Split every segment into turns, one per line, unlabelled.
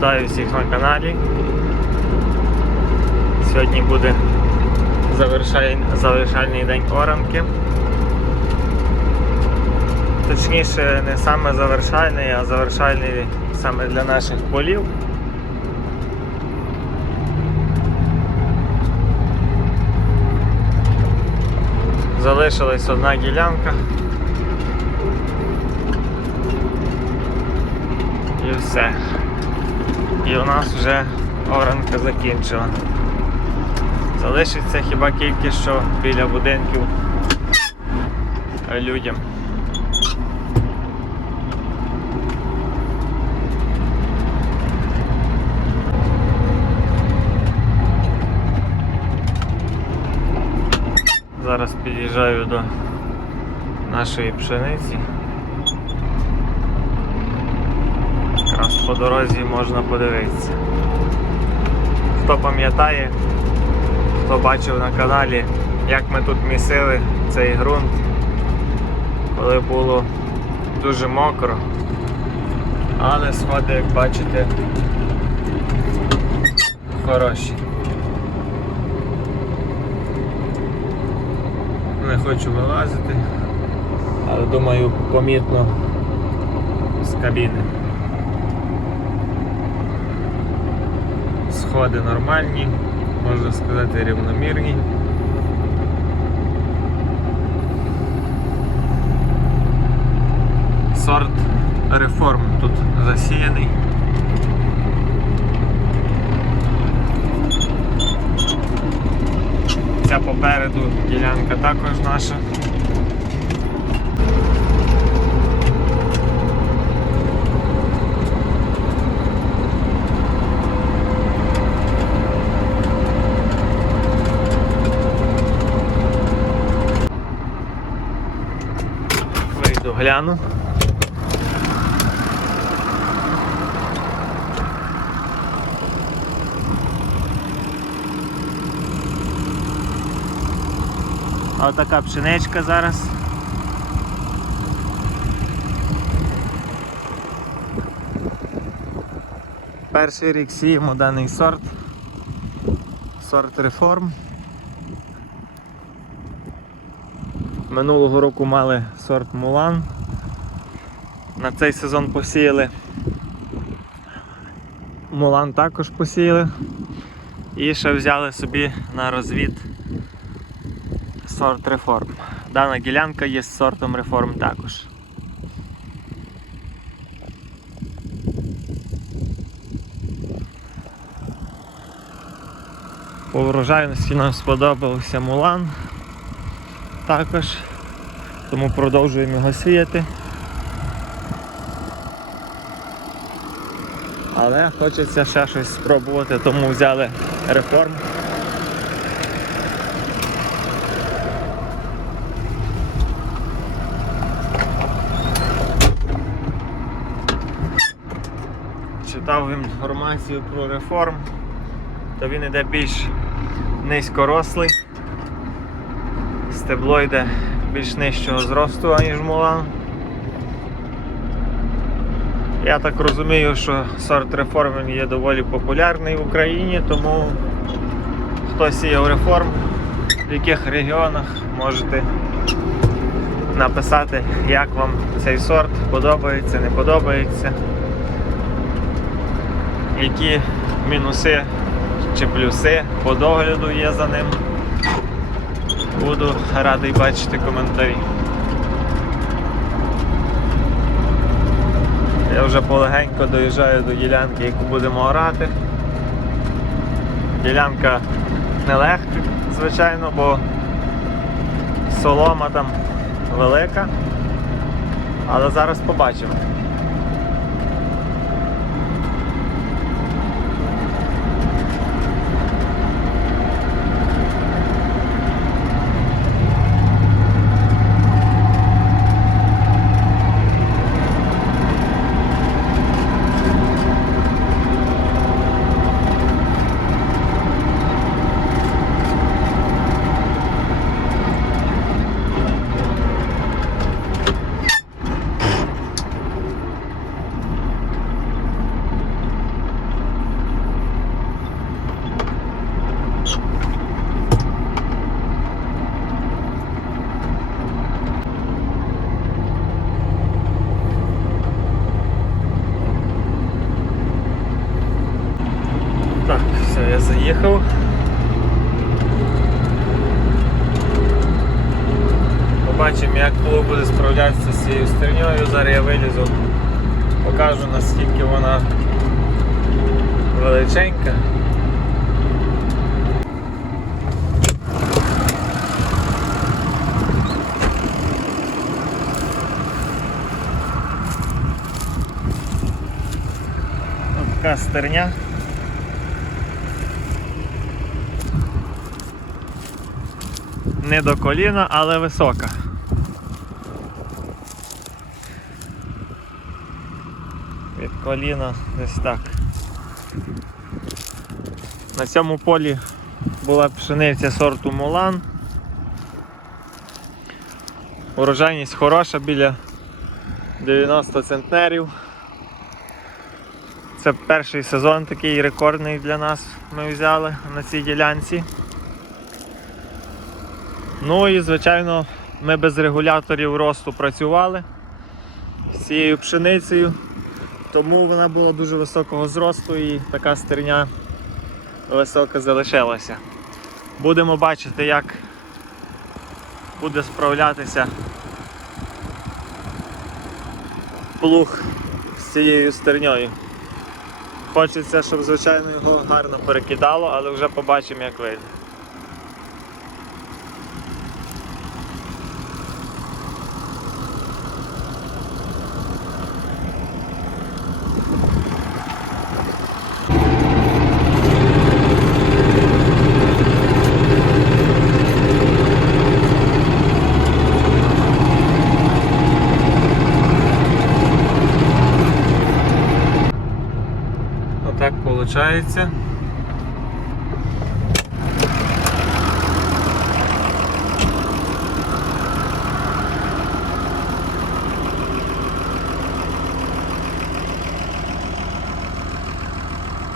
Вітаю всіх на каналі. Сьогодні буде завершальний день оранки. Точніше, не саме завершальний, а завершальний саме для наших полів. Залишилась одна ділянка. І все. І у нас вже оранка закінчила. Залишиться хіба тільки що біля будинків людям. Зараз під'їжджаю до нашої пшениці. Якраз по дорозі можна подивитися. Хто пам'ятає, хто бачив на каналі, як ми тут місили цей ґрунт, коли було дуже мокро. Але сходи, як бачите, хороші. Не хочу вилазити, але думаю помітно з кабіни. Сходи нормальні, можна сказати рівномірні. Сорт реформ тут засіяний. Ця попереду ділянка також наша. Вийду гляну. Така пшеничка зараз. Перший рік сіємо даний сорт. Сорт реформ. Минулого року мали сорт Мулан. На цей сезон посіяли. Мулан також посіяли. І ще взяли собі на розвід сорт реформ. Дана ділянка є з сортом реформ також. По врожайності нам сподобався Мулан також, тому продовжуємо його сіяти. Але хочеться ще щось спробувати, тому взяли реформ. читав інформацію про реформ, то він йде більш низькорослий, стебло йде більш нижчого зросту, аніж мулан. Я так розумію, що сорт реформ він є доволі популярний в Україні, тому хто сіяв реформ, в яких регіонах можете написати, як вам цей сорт подобається, не подобається які мінуси чи плюси по догляду є за ним. Буду радий бачити коментарі. Я вже полегенько доїжджаю до ділянки, яку будемо орати. Ділянка нелегка, звичайно, бо солома там велика, але зараз побачимо. Все, я заїхав. Побачимо, як плуг буде справлятися з цією стернею, Зараз я вилізу, покажу наскільки вона величенька. Така стерня. Не до коліна, але висока. Від коліна десь так. На цьому полі була пшениця сорту Мулан. Урожайність хороша біля 90 центнерів. Це перший сезон такий рекордний для нас ми взяли на цій ділянці. Ну і звичайно ми без регуляторів росту працювали з цією пшеницею, тому вона була дуже високого зросту і така стерня висока залишилася. Будемо бачити, як буде справлятися плуг з цією стерньою. Хочеться, щоб звичайно його гарно перекидало, але вже побачимо, як вийде. Отак.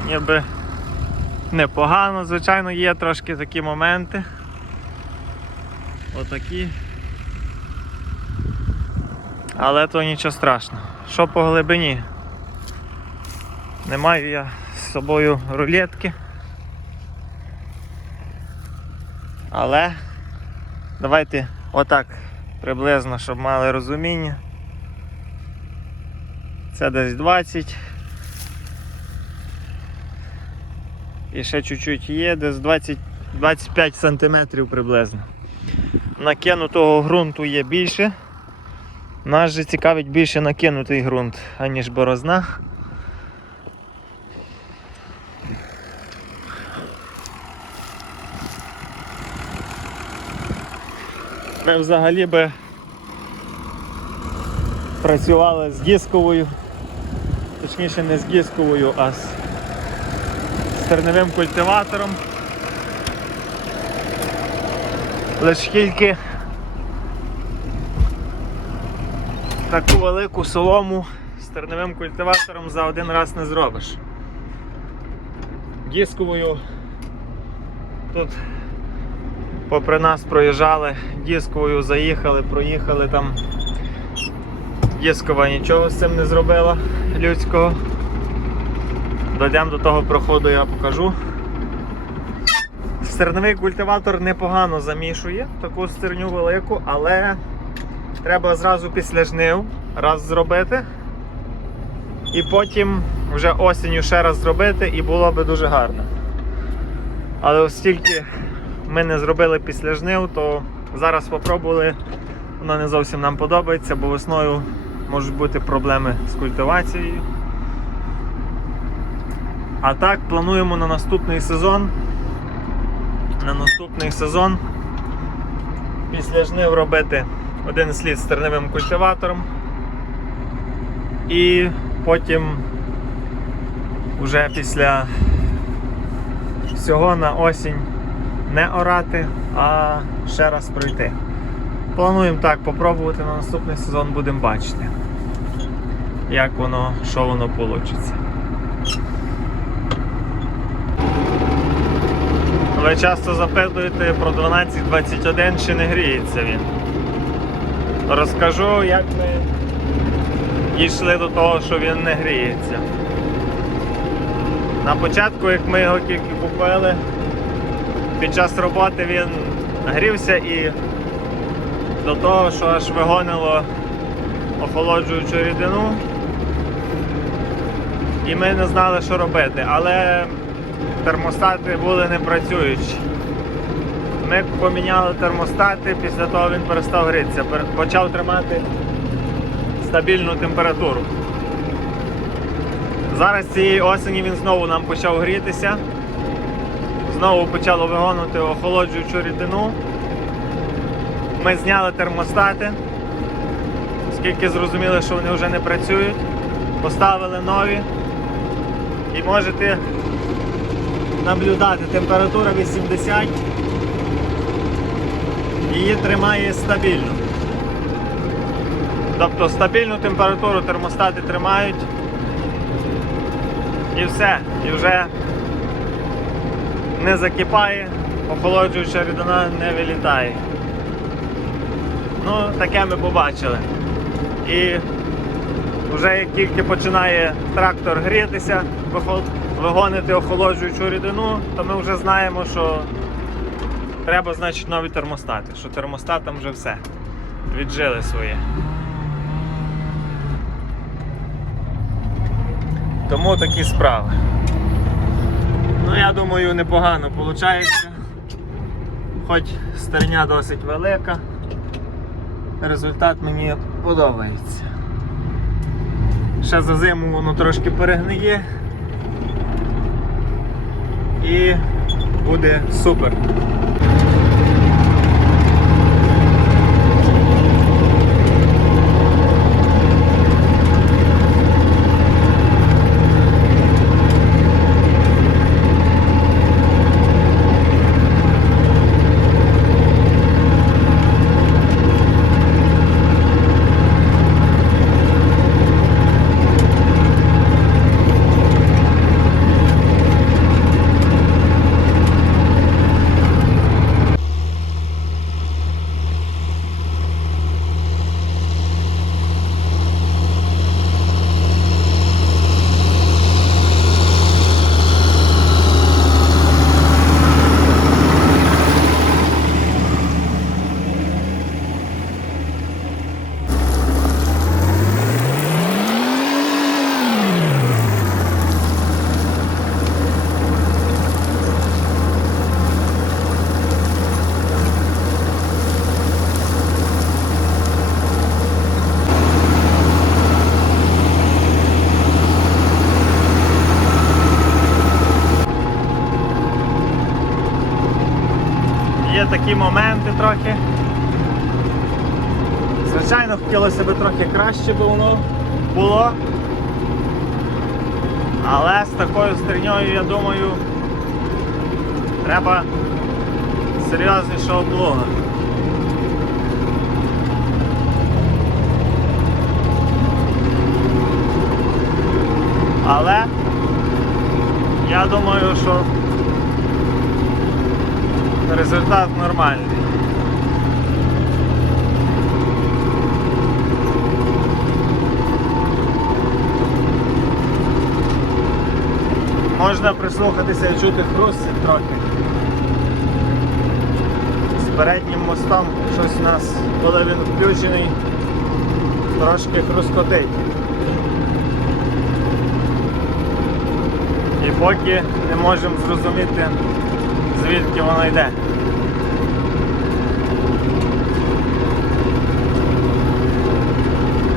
Ніби непогано, звичайно, є трошки такі моменти. Отакі. Але то нічого страшного. Що по глибині? Не маю я собою рулетки. Але давайте отак приблизно, щоб мали розуміння. Це десь 20. І ще чуть-чуть є, десь 20, 25 сантиметрів приблизно. Накинутого ґрунту є більше. Нас же цікавить більше накинутий ґрунт, аніж борозна. Ми взагалі би працювали з дисковою, точніше не з дисковою, а з стерневим культиватором. Лише тільки таку велику солому з стерневим культиватором за один раз не зробиш. Дисковою тут попри нас проїжджали, дисковою заїхали, проїхали там. Дискова нічого з цим не зробила людського. Дойдемо до того проходу, я покажу. Стерновий культиватор непогано замішує таку стерню велику, але треба зразу після жнив раз зробити. І потім вже осінню ще раз зробити і було би дуже гарно. Але оскільки ми не зробили після жнив, то зараз спробували. Воно не зовсім нам подобається, бо весною можуть бути проблеми з культивацією. А так, плануємо на наступний сезон. На наступний сезон після жнив робити один слід з терневим культиватором. І потім вже після всього на осінь не орати, а ще раз пройти. Плануємо так попробувати на наступний сезон, будемо бачити, як воно, що воно вийде. Ви часто запитуєте про 1221, чи не гріється він. Розкажу, як ми дійшли до того, що він не гріється. На початку, як ми його тільки купили, під час роботи він грівся і до того, що аж вигонило охолоджуючу рідину. І ми не знали, що робити, але термостати були не працюючі. Ми поміняли термостати, після того він перестав грітися, почав тримати стабільну температуру. Зараз цієї осені він знову нам почав грітися. Знову почало вигонувати охолоджуючу рідину. Ми зняли термостати, оскільки зрозуміли, що вони вже не працюють. Поставили нові. І можете наблюдати, температура 80. Її тримає стабільно. Тобто стабільну температуру термостати тримають. І все. І вже не закипає, охолоджуюча рідина не вилітає. Ну, таке ми побачили. І вже як тільки починає трактор грітися, вигонити охолоджуючу рідину, то ми вже знаємо, що треба, значить, нові термостати, що термостатам вже все. Віджили своє. Тому такі справи. Ну, я думаю, непогано виходить. Хоч стерня досить велика. Результат мені подобається. Ще за зиму воно трошки перегниє. І буде супер. Є такі моменти трохи. Звичайно, хотілося б трохи краще би воно було. Але з такою стрільньою, я думаю, треба серйозніша облога. Але я думаю, що результат нормальний. Можна прислухатися і чути хрустик трохи. З переднім мостом щось у нас, коли він включений, трошки хрускотить. І поки не можемо зрозуміти, звідки воно йде.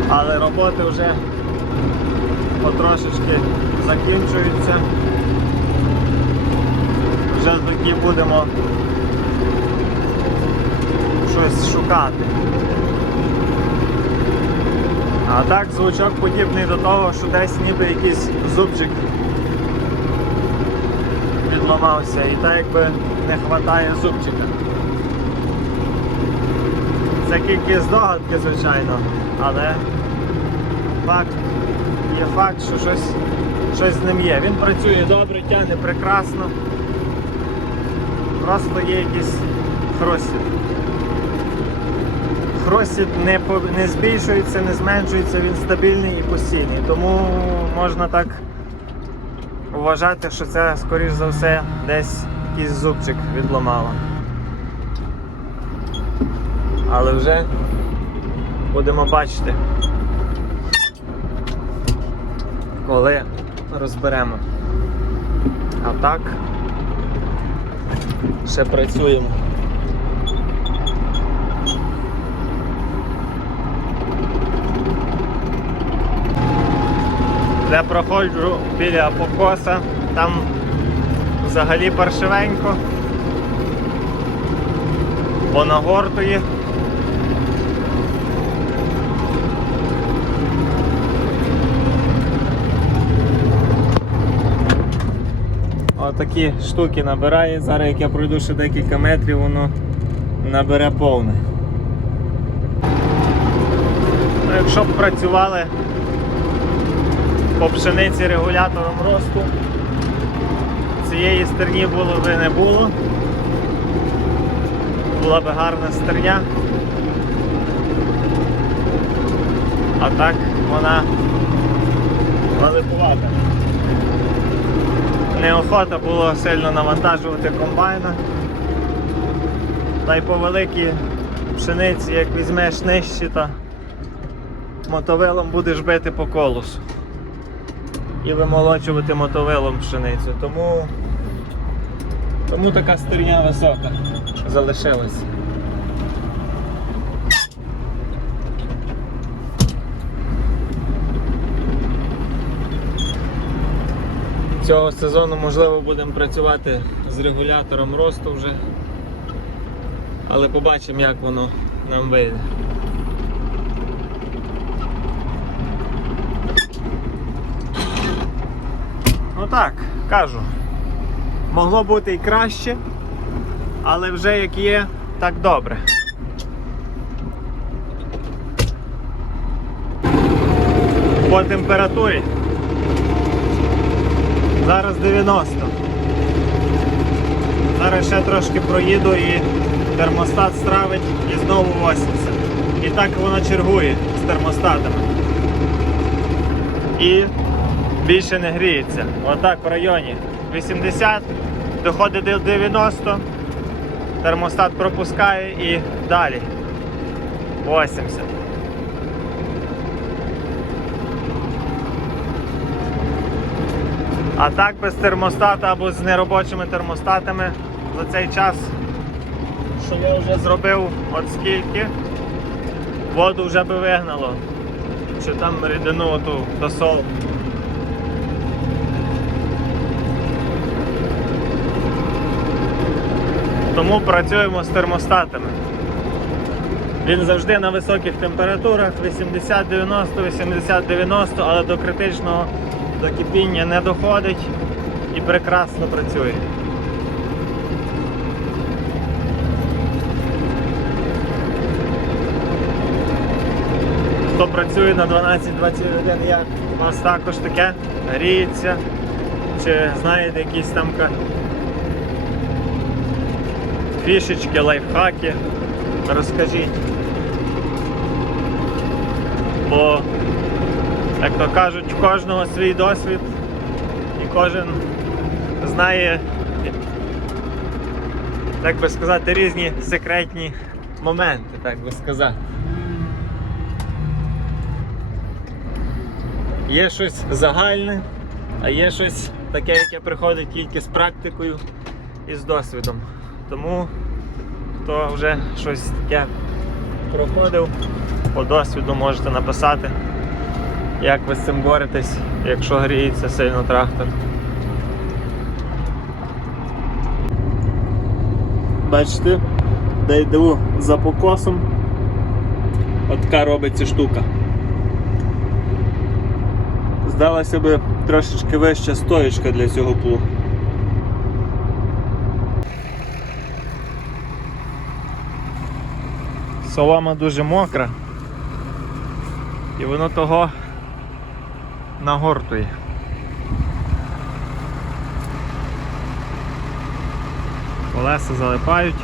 Але роботи вже потрошечки закінчуються. Вже тоді будемо щось шукати. А так звучок подібний до того, що десь ніби якийсь зубчик відламався і так якби не вистачає зубчика. Це тільки здогадки, звичайно, але факт є факт, що щось, щось з ним є. Він працює добре, тягне прекрасно. Просто є якийсь хростіт. Хростіт не, не збільшується, не зменшується, він стабільний і постійний. Тому можна так вважати, що це, скоріш за все, десь якийсь зубчик відламало. але вже будемо бачити, коли розберемо. А так ще працюємо. Де проходжу біля покоса, там взагалі паршивенько, понагортує. Отакі штуки набирає. Зараз як я пройду ще декілька метрів, воно набере повне. Ну, якщо б працювали по пшениці регулятором росту, цієї стерні було би не було. Була би гарна стерня. А так вона великувата. Неохота було сильно навантажувати комбайна. Та й по великій пшениці, як візьмеш нижче, то мотовилом будеш бити по колосу і вимолочувати мотовилом пшеницю. Тому, тому така стерня висока залишилась. Цього сезону можливо будемо працювати з регулятором росту вже. Але побачимо як воно нам вийде. Так, кажу. Могло бути і краще, але вже як є, так добре. По температурі. Зараз 90. Зараз ще трошки проїду і термостат стравить і знову 80. І так воно чергує з термостатами. І більше не гріється. Отак в районі 80, доходить до 90, термостат пропускає і далі 80. А так без термостата або з неробочими термостатами за цей час, що я вже зробив от скільки, воду вже би вигнало. Чи там рідину ту до Тому працюємо з термостатами. Він завжди на високих температурах 80-90, 80-90, але до критичного до кипіння не доходить і прекрасно працює. Хто працює на 12-21, як у вас також таке гріється, чи знаєте якісь там фішечки, лайфхаки, розкажіть. Бо, як то кажуть, у кожного свій досвід і кожен знає, так би сказати, різні секретні моменти, так би сказати. Є щось загальне, а є щось таке, яке приходить тільки з практикою і з досвідом. Тому хто вже щось таке проходив, по досвіду можете написати, як ви з цим боретесь, якщо гріється сильно трактор. Бачите, де йду за покосом. От така робиться штука. Здалося би трошечки вища стоєчка для цього плугу. Солома дуже мокра і воно того нагортує. Колеса залипають.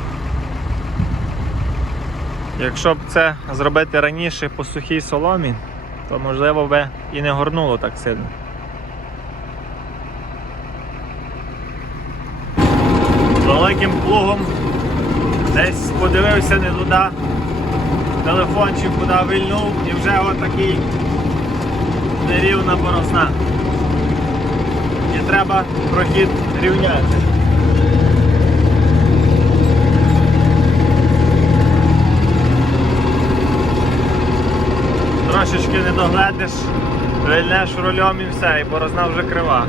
Якщо б це зробити раніше по сухій соломі, то можливо би і не горнуло так сильно. Великим плугом десь подивився не туди телефончик куди вильнув і вже отакий нерівна борозна. І треба прохід рівняти. Трошечки не догледиш, вильнеш рулем і все, і борозна вже крива.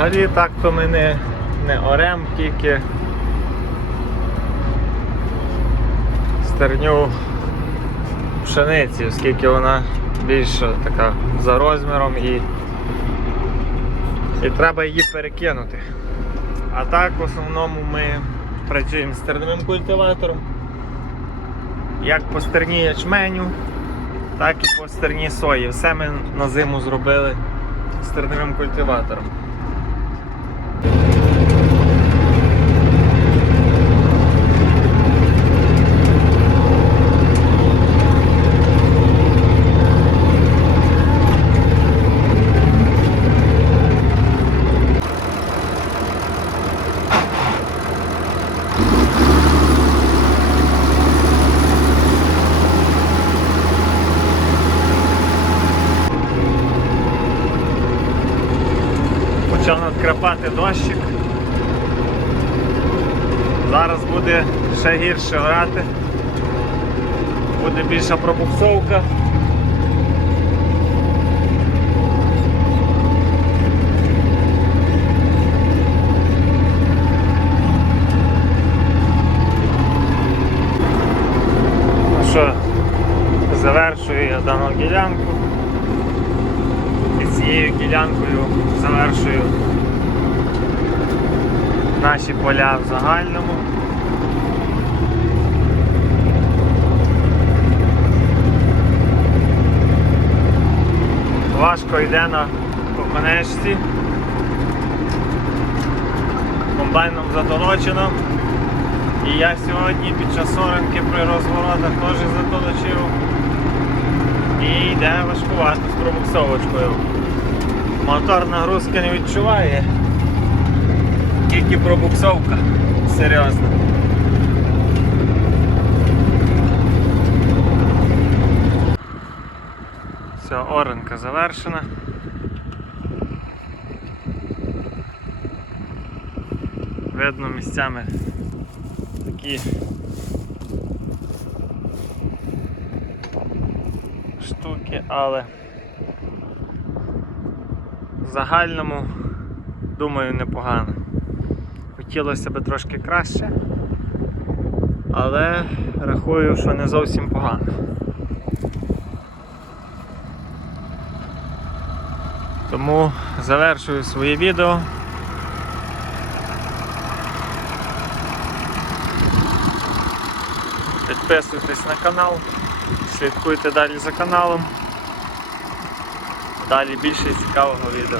Взагалі так то ми не, не орем тільки стерню пшениці, оскільки вона більша така за розміром і, і треба її перекинути. А так в основному ми працюємо з стерновим культиватором. Як по стерні ячменю, так і по стерні сої. Все ми на зиму зробили стерновим культиватором. Почав надкрапати дощик. Зараз буде ще гірше грати. Буде більша пробуксовка. Ну що, завершую я дану ділянку. І цією ділянкою завершую наші поля в загальному. Важко йде на коконечці. Комбайном затолочено. І я сьогодні під час оранки при розворотах теж затолочив. І йде важкувато з пробуксовочкою. Мотор нагрузки не відчуває. Тільки пробуксовка. Серйозно. Все, оранка завершена. Видно місцями такі штуки, але в загальному думаю непогано. Хотілося б трошки краще, але рахую, що не зовсім погано. Тому завершую своє відео. Підписуйтесь на канал, слідкуйте далі за каналом. Далі більше цікавого відео.